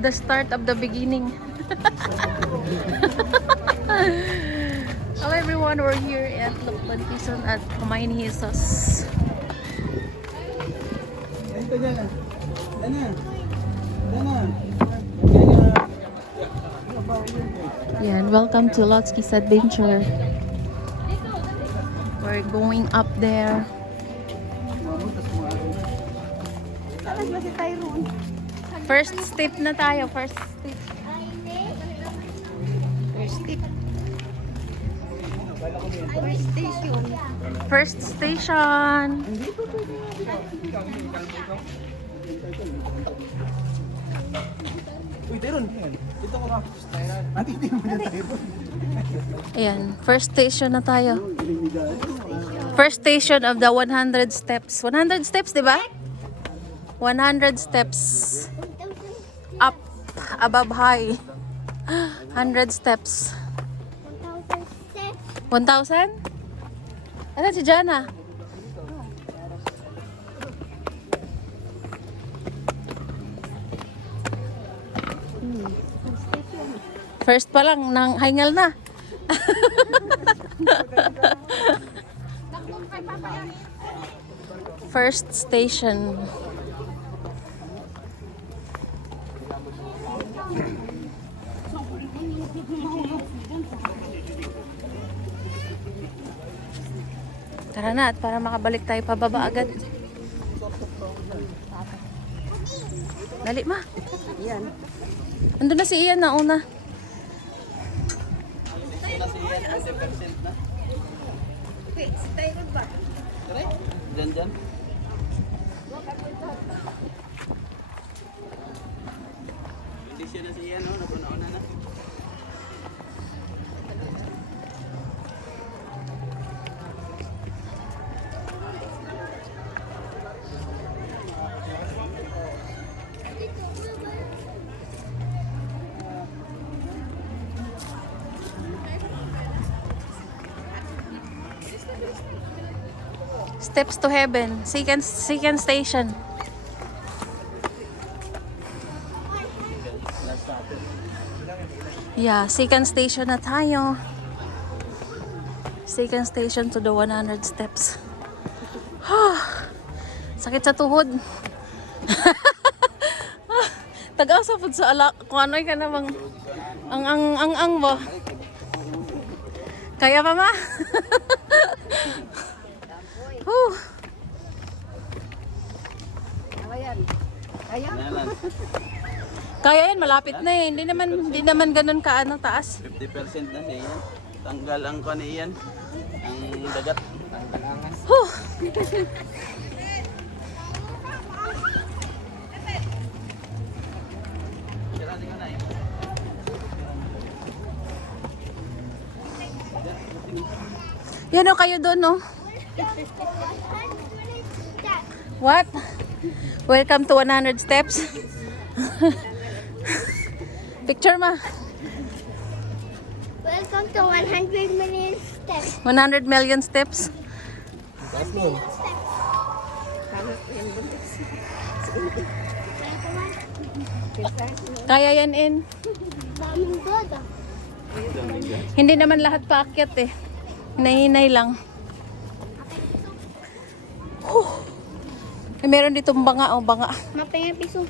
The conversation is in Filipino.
the start of the beginning. Hello everyone, we're here at Lukban Quezon at kumain Jesus. Yan, welcome to Lotsky's Adventure. We're going up there. First step na tayo, first step. First step. First station. First station. Ayan, first station na tayo. First station of the 100 steps. 100 steps, di ba? 100 steps. Up, above high. 100 steps. 1,000? Ano si Jana? First pa lang, nang hingal na. First station. Tara na, at para makabalik tayo pababa agad. Dali ma. Iyan. Andun na si Ian na una. Diyan. Hindi siya na siya, no? Napuna-una na. Steps to heaven. Second station. Yeah, second station na tayo. Second station to the 100 steps. Sakit sa tuhod. Tag-asa po sa alak. Kung ano ka namang ang ba? Kaya pa ma? Kaya yan, malapit na eh. Hindi naman ganun kaano taas. 50% na siya. Tanggal ang kaniyan. Ang dagat. Yan o, kayo doon no? What? Welcome to 100 steps. Picture ma. Welcome to 100 million steps. 100 million steps. Kaya yan in. Daming dodo. Hindi naman lahat paakyat eh. Hinahinay lang. Eh, meron ditong banga o banga. Mapinga piso.